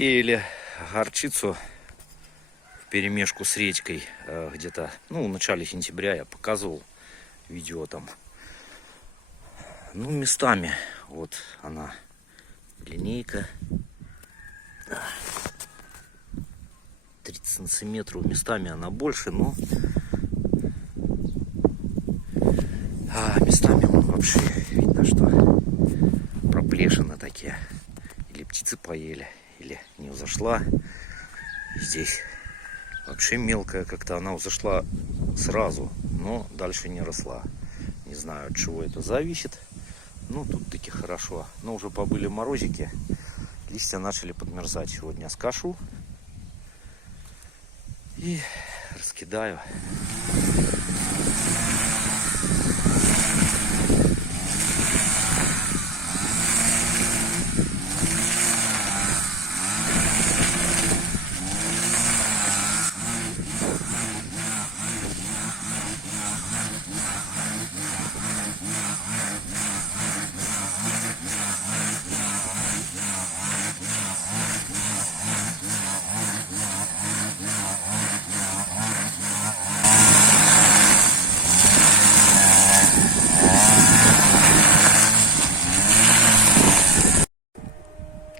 Сеяли горчицу вперемешку с редькой где-то, в начале сентября я показывал видео там. Местами вот она, линейка 30 сантиметров, местами она больше, но местами вообще видно, что проплешины такие. Или птицы поели, или не взошла. Здесь вообще мелкая, как-то она взошла сразу, но дальше не росла. Не знаю, от чего это зависит. Тут таки хорошо. Но уже побыли морозики, листья начали подмерзать. Сегодня скашу и раскидаю.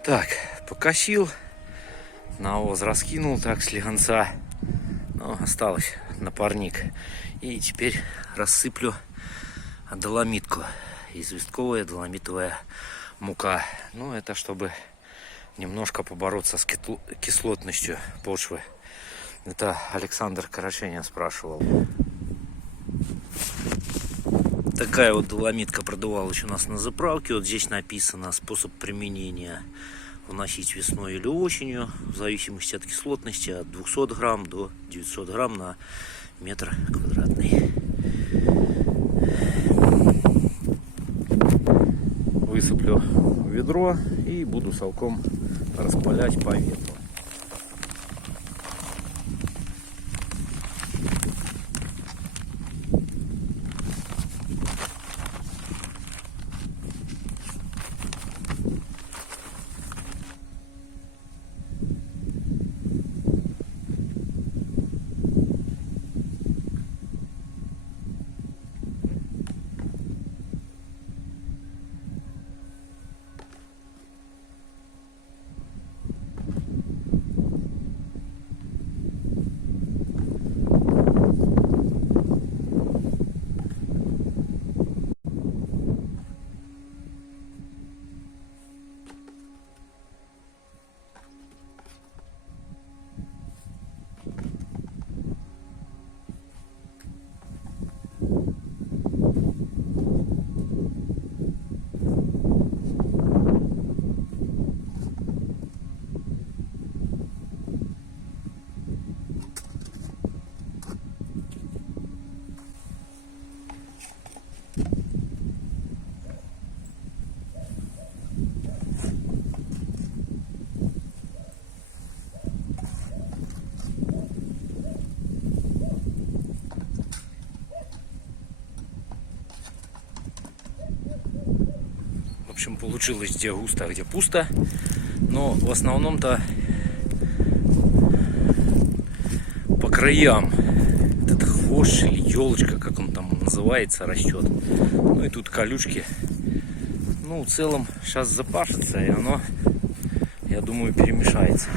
Так, покосил, навоз раскинул так слегонца, но осталось на парник. И теперь рассыплю доломитку, известковая доломитовая мука. Это чтобы немножко побороться с кислотностью почвы. Это Александр Карашенин спрашивал. Такая вот доломитка продавалась у нас на заправке. Вот здесь написано способ применения: вносить весной или осенью, в зависимости от кислотности, от 200 грамм до 900 грамм на метр квадратный. Высыплю в ведро и буду салком распылять по ветру. В общем, получилось где густо, а где пусто. Но в основном-то по краям этот хвощ или елочка, как он там называется, растет. И тут колючки. В целом сейчас запашется, и оно, я думаю, перемешается.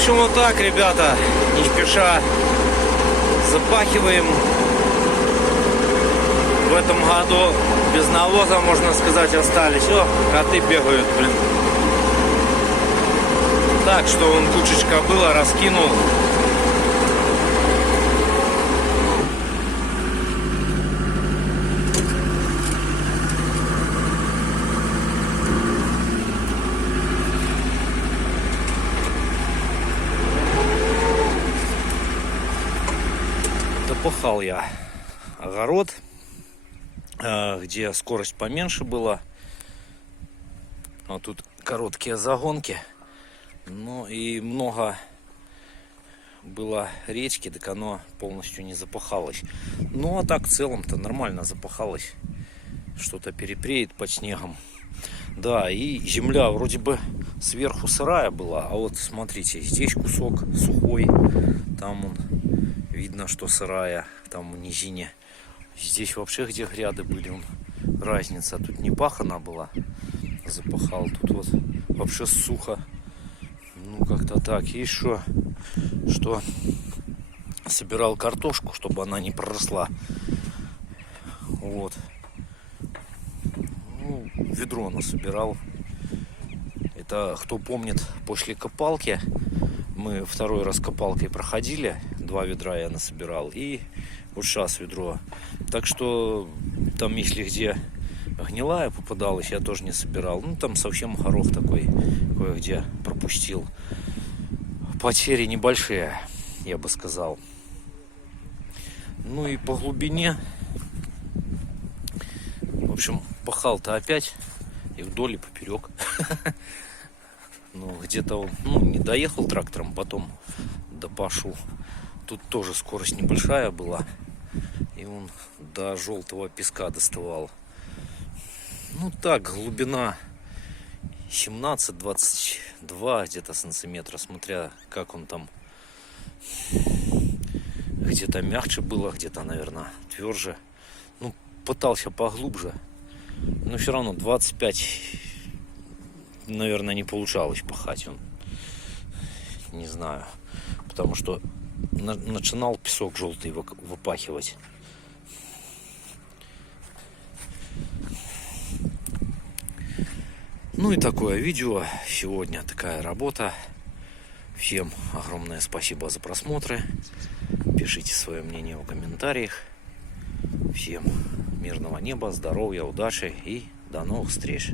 общем, вот так, ребята, не спеша запахиваем. В этом году без навоза, можно сказать, остались. О, коты бегают, блин. Так что он кучечка была, раскинул. Допахал я огород, где скорость поменьше была. Вот тут короткие загонки. Ну и много было речки, так оно полностью не запахалось. Ну а так в целом-то нормально запахалось. Что-то перепреет под снегом. Да, и земля вроде бы сверху сырая была. А вот смотрите, здесь кусок сухой. Там он, видно, что сырая. Там в низине. Здесь вообще где гряды были, разница. Тут не пахана была. Запахал. Тут вот вообще сухо. Ну, как-то так. И еще, что собирал картошку, чтобы она не проросла. Вот. Ну, ведро насобирал. Это, кто помнит, после копалки мы второй раз копалкой проходили. 2 ведра я насобирал. И вот сейчас ведро. Так что там, если где гнилая попадалась, я тоже не собирал. Ну, там совсем горох такой, кое-где пропустил. Потери небольшие, я бы сказал. Ну и по глубине, в общем, пахал-то опять и вдоль и поперек. Ну, где-то он, не доехал трактором, потом допашу. Тут тоже скорость небольшая была. И он до желтого песка доставал. Ну так, глубина 17-22 где-то сантиметра, смотря как он там. Где-то мягче было, где-то, наверное, тверже. Ну, пытался поглубже. Но все равно 25, наверное, не получалось пахать. Он, не знаю, потому что начинал песок желтый выпахивать. Ну и такое видео. Сегодня такая работа. Всем огромное спасибо за просмотры. Пишите свое мнение в комментариях. Всем мирного неба, здоровья, удачи и до новых встреч.